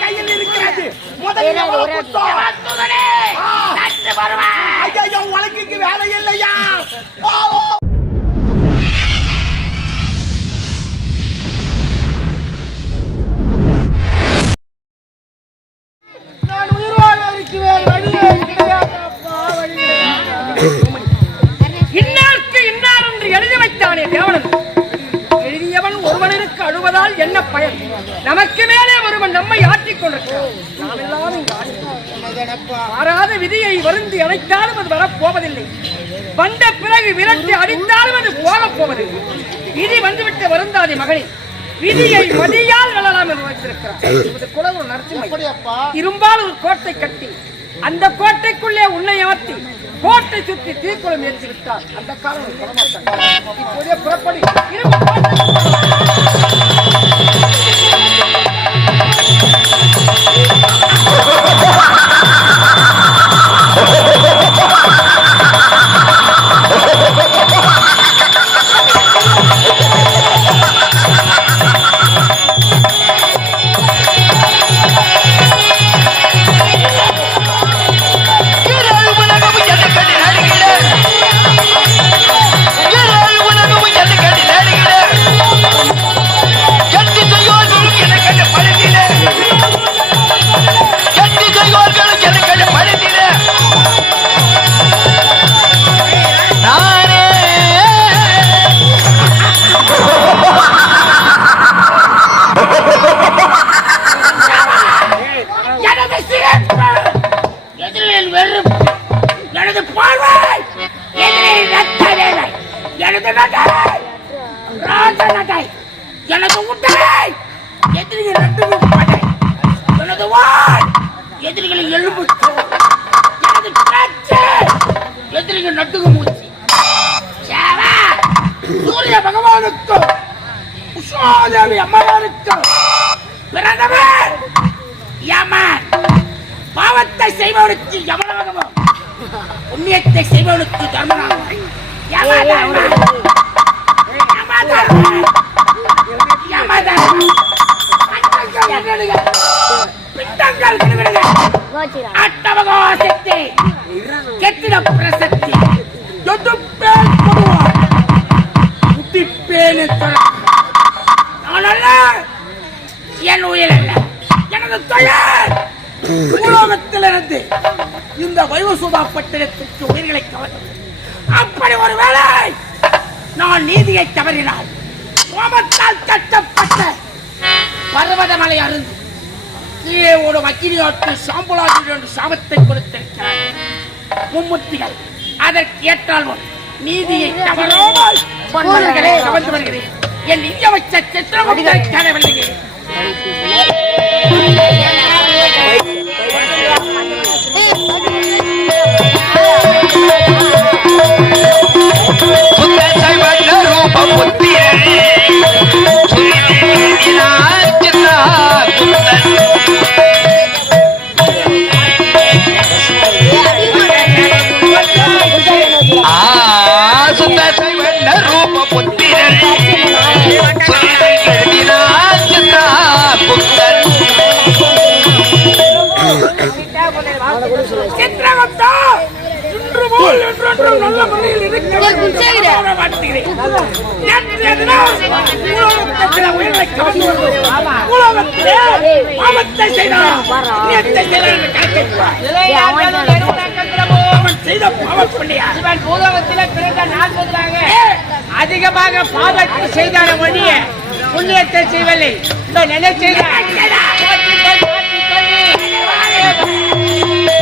கையில் இருக்கிறது. முதலில் உனக்கு வேலை இல்லையா? மாறாத விதியை வருந்தி அழைத்தாலும் அது வரப்போவதில்லை. வந்த பிறகு விரட்டி அடித்தாலும் அது போகப் போவதில்லை விதி வந்துவிட்டு வருந்தாதே மகளே. விதியை மதியால் வெல்லலாம் என்று வைத்திருக்கிறார். கூட ஒரு நரசிம்மை? இரும்பால் ஒரு கோட்டை கட்டி அந்த கோட்டைக்குள்ளே உன்னை அமர்த்தி கோட்டை சுற்றி தீக்குளம் ஏற்றி விட்டார் அந்த காலம். இப்போதே புறப்படி. இரும்பு பிண்டங்கள் விடுக. அட்டவகோ சக்தி கெட்டிட பிரசக்தி எதுப்பேன் கொடுவார் தொடர் நான் அல்ல என் உயிர் அல்ல. எனது தொழில் பூலோகத்திலிருந்து இந்த வைவசுதா பட்டினத்திற்கு உயிர்களை கவர்ந்தது. அப்படி ஒரு வேளை நான் நீதியை தவறினால் கோபத்தால் கட்டப்பட்ட பர்வதமலை அருந்து கீழே ஒரு அக்கினியாட்டு சாம்பலாஜி என்று சாபத்தை கொடுத்திருக்கிறார். மும்முத்திகள் அதற்கு ஏற்றால் நீதியை தவறாமல் மன்னர்களை கவர்ந்து வருகிறேன். என் இந்திய வச்ச சித்திரமுத்தை காணவில்லையே சித்திரகுப்தா செய்தான். செய்தான் அவன் செய்த. இவன் பூலோகத்திலே பிறந்த நாள் முதலாக அதிகமாக பாவத்தை செய்தான மொழிய புண்ணியத்தை செய்வதில்லை இந்த நிலை செய்தார்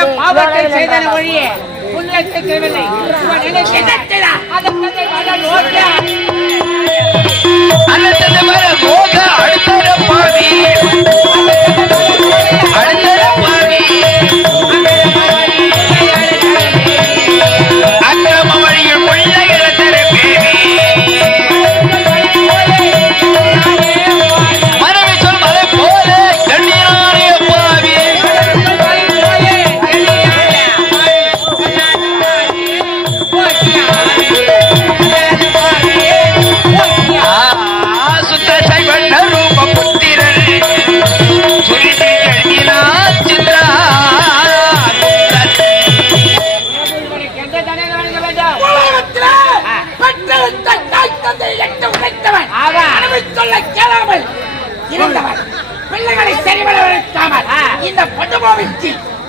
அதிகமாக பாவத்தை செய்தன வழியே புண்ணியத்தை செய்யவில்லை அடுத்த நினைத்து என்ன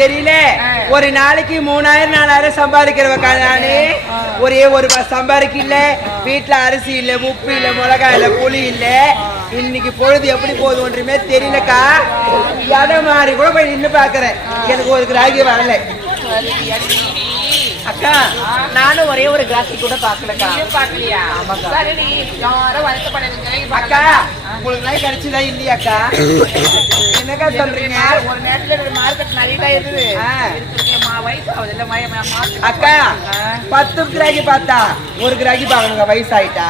தெரியல. ஒரு நாளைக்கு மூணாயிரம் நாலாயிரம் சம்பாதிக்கிறவக்கா நானு. ஒரே ஒரு ரூபாய் சம்பாதிக்கல வீட்டுல அரிசி இல்ல உப்பு இல்ல மிளகாய் இல்ல புளி இல்ல. இன்னைக்கு பொழுது எப்படி போகுது ஒன்றுமே தெரியலக்கா. இடம் மாறி கூட போய் நின்னு பாக்குறேன். எனக்கு ஒரு கிராகி வரல. அக்கா நானும் ஒரே ஒரு கிராக்கி கூட பாக்கலக்கா. பாக்கலையா? வருத்தப்படுறீங்க அக்கா உங்களுக்கு நாய் கிடைச்சதா இல்லையாக்கா? என்னக்கா சொல்றீங்க? ஒரு நேரத்துல மார்க்கெட் நிறைய இருக்குது அக்கா பத்து கிராக்கி பார்த்தா ஒரு கிராக்கி பார்க்கணுங்க வயசாயிட்டா.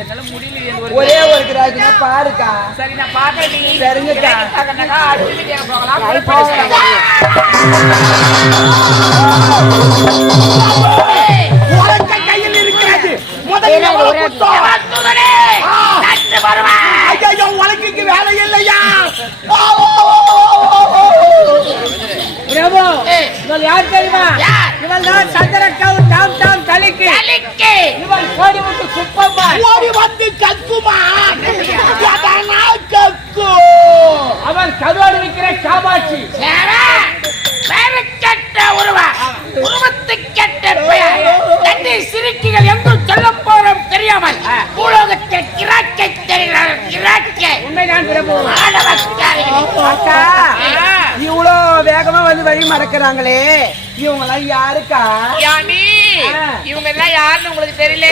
என்னால முடியல ஒரு ஒரே ஒரு கிராக்கினா பாருக்கா. சரி நான் பாக்குறேன் நீ சரிங்கக்கா. கையில் இருக்கிறது. முதலில் யார் தெரியுமா யார்? இவள் தான் சந்திரக்காவும் டாம் டாம் தலைக்கு. இவள் கோடி விட்டு குப்பம்மா ஓடி வந்து கக்குமா கக்கு அவள் கருவாடு விற்கிற காமாட்சி சேரா, பேருக்கெட்ட உருவம். உருவத்துக்கெட்ட பெயர். தன்னை சிறுக்கிகள் எங்கும் சொல்லப் போறோம் தெரியாமல் பூலோகத்தில் கிராக்கை தெரிகிறார் கிராக்கை உண்மைதான் பிரபு. இவ்வளோ வேகமா வந்து வழி மறக்கிறாங்களே இவங்க எல்லாம் யாருக்கா? யானி, இவங்க எல்லாம் யாருன்னு உங்களுக்கு தெரியல.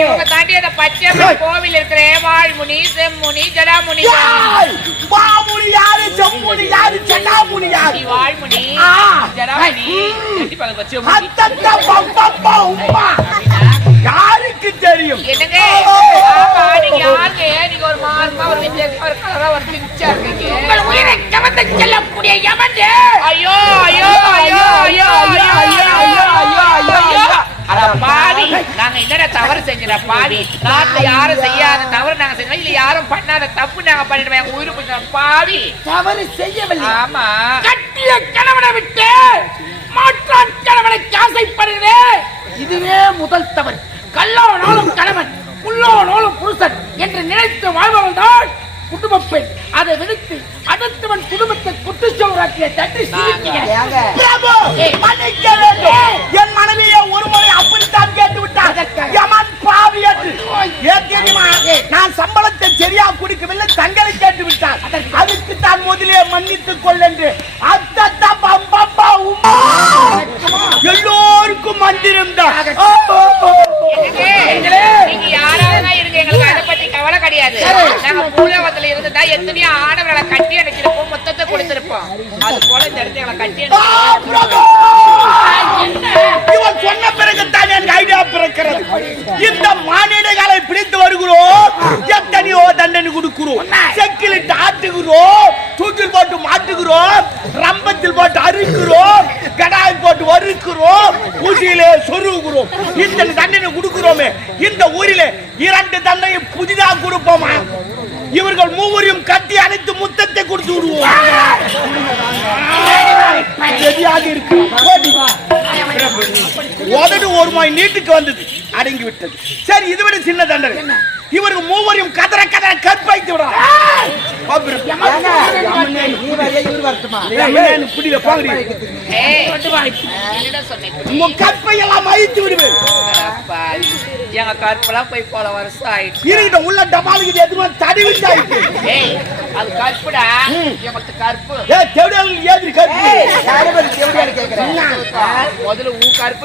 இவங்க தாண்டி அந்த பச்சையம்மன் கோவில் இருக்கிற வாழ்முனி செம்முனி ஜடாமுனி! பாமுனி யாரு? செம்முனி யாரு? சென்னாமுனி யாரு? நீ வாழ்முனி. ஜடாமுனி. யாருக்கு தெரியும்? என்னங்க? ஆமா, நீங்க யாருங்க? நீங்க ஒரு மாறுமா ஒரு வித்தியாசமா ஒரு கலரா ஒரு பிச்சா இருக்கீங்க? உங்கள் உயிரை கவர்ந்து செல்லக்கூடிய யமனே ஐயோ ஐயோ. நாங்க என்னடா தவறு செஞ்சோம் பாவி நாட்டுல யாரும் செய்யாத தவறு நாங்க செஞ்சோம் இல்ல யாரும் பண்ணாத தப்பு நாங்க பண்ணிடுவோம் எங்க உயிர் போச்சு பாவி தவறு செய்யவில்லை ஆமா கட்டிய கணவனை விட்டு மாற்றான் கணவனை ஆசைப்படுகிறேன் இதுவே முதல் தவறு கல்லோனாலும் கணவன் உள்ளோனாலும் புருஷன் என்று நினைத்து வாழ்பவன் தான் குடும்ப பெண் அதை விடுத்து அடுத்தவன் குடும்பத்தை குட்டுச்சோறாக்கிய தட்டி வேண்டும். என் மனைவியை ஒரு முறை அப்படித்தான் கேட்டு செக்கிலிட்டு ஆட்டுகிறோம் தூக்கில் போட்டு மாட்டுகிறோம் ரம்பத்தில் போட்டு அறுக்கிறோம் கடாய் போட்டு வறுக்கிறோம் ஊசியிலே சொருகுகிறோம். இந்த தண்டனை கொடுக்கிறோமே. இந்த ஊரிலே இரண்டு தண்டனை புதிதாக கொடுப்போமா? இவர்கள் மூவரையும் கட்டி அணைத்து முத்தத்தை கொடுத்து விடுவோம்? உதடு ஒரு மாய் நீட்டுக்கு வந்தது அடங்கி விட்டது சரி இதுவரை சின்ன தண்டனை. இவர்கள் மூவரையும் கதற கதற கற்பைத்து விடுறாங்க முக்கப்பையெல்லாம் அழித்து விடுவேன். எங்க கற்பெல்லாம் போய் போல வருஷம் ஆயிடுச்சு. உள்ள டபாலுக்கு எதுவுமே தடவி ஆயிடுச்சு. அது கற்புடா. எமக்கு கற்பு. ஏ தேவடியால் ஏதிரி கற்பு? யாரே பேர் முதல்ல ஊ கற்பு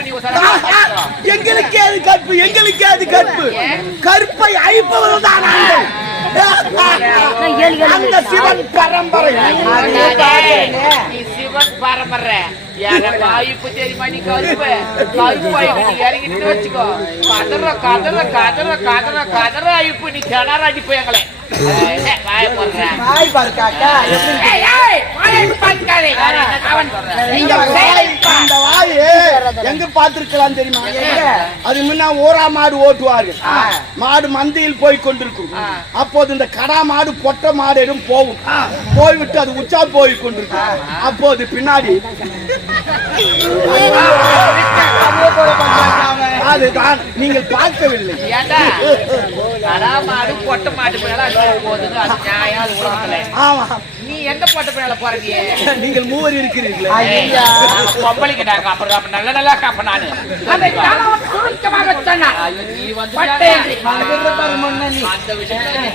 எங்களுக்கு அது கற்பு எங்களுக்கு அது கற்பு. கற்பை அழிப்பவர்கள் தான் அந்த சிவன் பரம்பரை. சிவன் பரம்பரை. வாய்ப்பு தெரியுமா நீ கருப்பு? கருப்பு நீ இறங்கிட்டு வச்சுக்கோ. கதற கதற கதற கதற கதற ஆயிப்பு நீ கிணறு அடிப்பு எங்களை வாய போடுறேன் வாய் பாரு காக்கா, வாய், எங்க பார்த்திருக்கலாம் தெரியுமா? அது முன்ன ஓரா மாடு ஓட்டுவார்கள். மாடு மந்தையில் போய் கொண்டிருக்கும். அப்போது இந்த கடா மாடு பொட்டை மாடு எதுவும் போகும். போய்விட்டு அது உச்சா போய் கொண்டிருக்கும். அப்போது பின்னாடி அதுதான். நீங்கள் பார்க்கவில்லை. ஆமா நீ எந்த பொட்டை மேல போறீங்க நீங்கள் மூவர் இருக்கிறீர்களே ஐயா. பொம்பளைக்கிட்டாங்க அப்புறம் அப்ப நல்ல நல்லா காப்ப நானு சுருக்கமாக சொன்னார் ஐயோ, நீ வந்து பட்டை. மனதில் பாரு முன்ன நீ. அந்த விஷயத்துல நீ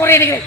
முறையிடுகிறேன்.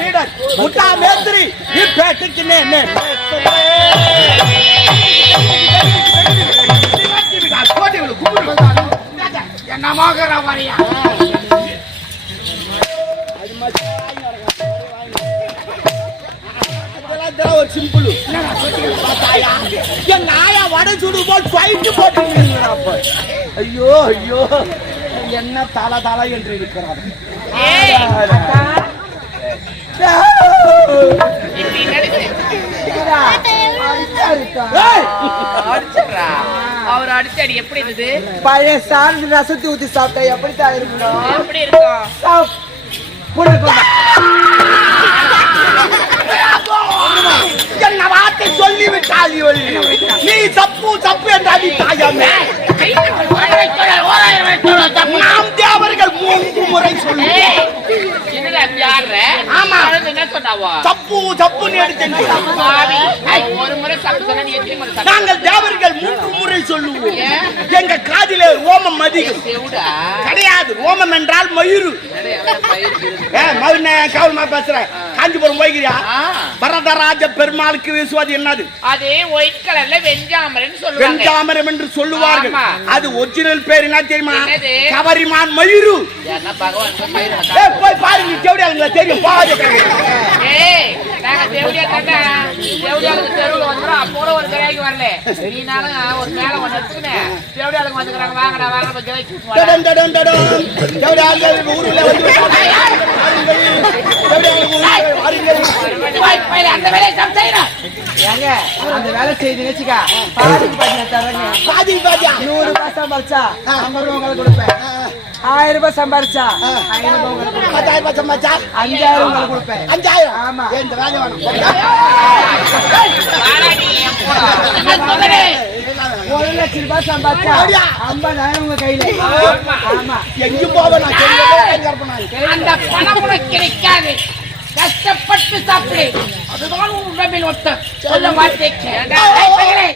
லீடர் முட்டா மேஸ்திரி நீ பேட்டுக்கு நே நே என்னமாக வரையா ஒரு சிம்பிள் என் நாயா வடை சுடு போட்டு ஐயோ ஐயோ. என்ன தல தல என்று இருக்கிறார். அவர் அடிச்சடி எப்படி இருந்தது? பழைய சார்ந்து ரசத்தி ஊத்தி சாப்பிட்டா எப்படித்தான் இருக்கணும் எப்படி இருக்கும். என்ன வார்த்தை சொல்லி நீ தப்பு தப்பு என்று அடித்தாயாமே நாம் தேவர்கள் மூன்று முறை சொல்லி? தப்பு தப்புன்னு எடுத்து ஒரு முறை? நாங்கள் தேவர்கள் மூன்று முறை சொல்லுவோம்? எங்க காதிலே ஓமம் அதிகம்? கிடையாது. ஓமம் என்றால் மயிறு. மதுரை கவலமா பேசுறேன். காஞ்சிபுரம் போய்கிறியா வரதராஜ பெருமாளுக்கு வீசுவது என்னது? அது ஒயிட் கலர்ல வெஞ்சாமரன்னு சொல்லுவாங்க. வெஞ்சாமரம் என்று சொல்லுவார்கள். அது ஒரிஜினல் பேர் என்ன தெரியுமா? கவரிமான் மயிர். போய் பாருங்க செவடியாளுங்களா தெரியும். ஏய், நாங்க தேவடியா கண்டா, தேவடியாளுக்கு தெருவுல வந்துரும், அப்போ கூட ஒரு கிராய்க்கு வரல. ஒரு மேல தேவடியாளுக்கு வந்துக்கிறாங்க, வாங்கடா, வாங்கடா, கிராய்க்கு ஊருல பாதி பாதியா? நூறு ரூபாய் சம்பாரிச்சா ஐம்பது ரூபாய் கொடுப்பேன். ஆயிரம் ரூபாய் சம்பாரிச்சா? ரூபாய் பத்தாயிரம் பச்சை மச்சா அஞ்சாயிரம் உங்களுக்கு கொடுப்பேன். அஞ்சாயிரம்? ஆமா. இந்த வேலை வேணும். ஒரு லட்சம் ரூபாய் சம்பாரிச்சா? ஐம்பதாயிரம் உங்க கையில. ஆமா. எங்கேயும் போவேன் அந்த பணம் உனக்கு கிடைக்காது. கஷ்டப்பட்டு சாப்பிடு. அதுதான். உன் உடம்பில் ஒட்டம் சொல்ல மாட்டேன்.